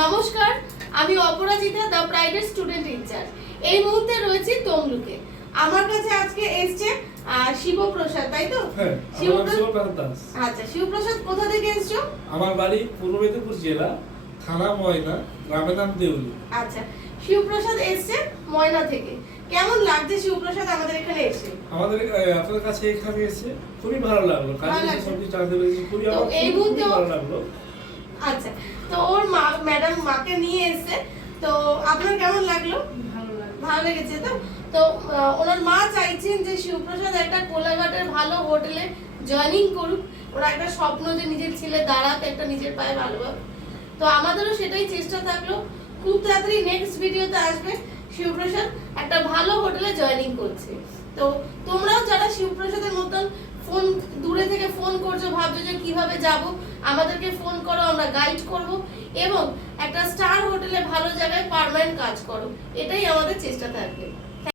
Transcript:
নমস্কার, আমি অপরাজিতা, the private student in charge. এই মুহূর্তে রয়েছে তমলুকে। আমার কাছে আজকে এসছে শিবপ্রসাদ, তাই তো? হ্যাঁ, শিবপ্রসাদ দাস। আচ্ছা, শিবপ্রসাদ কোথা থেকে এসছো? আমার বাড়ি পূর্ব মেদিনীপুর জেলা, থানা ময়না, গ্রামের নাম দেউলি। আচ্ছা, শিবপ্রসাদ এসছে ময়না থেকে। কেমন লাগছে শিবপ্রসাদ আমাদের এখানে এসে? আমাদের আপনাদের কাছে এখানে এসে খুবই ভালো লাগলো। কাজে সবজি জানতে পেরেছি, খুবই ভালো লাগলো। আচ্ছা, তো ওর মা ম্যাডাম মাকে নিয়ে এসে, তো আপনার কেমন লাগলো? ভালো লেগেছে তো? তো ওনার মা চাইছেন যে শিবপ্রসাদ একটা কোলাঘাটের ভালো হোটেলে জয়েনিং করুক। ওরা একটা স্বপ্ন যে নিজের ছেলে দাঁড়াক একটা নিজের পায়ে ভালোভাবে। তো আমাদেরও সেটাই চেষ্টা থাকলো। খুব তাড়াতাড়ি নেক্সট ভিডিওতে আসবে শিবপ্রসাদ একটা ভালো হোটেলে জয়েনিং করছে। তো তোমরাও যারা শিবপ্রসাদের মতন ফোন দূরে থেকে ফোন করছো, ভাবছো যে কিভাবে যাব, আমাদেরকে ফোন করো, আমরা গাইড করব এবং একটা স্টার হোটেলে ভালো জায়গায় পার্মানেন্ট কাজ করো। এটাই আমাদের চেষ্টা থাকবে।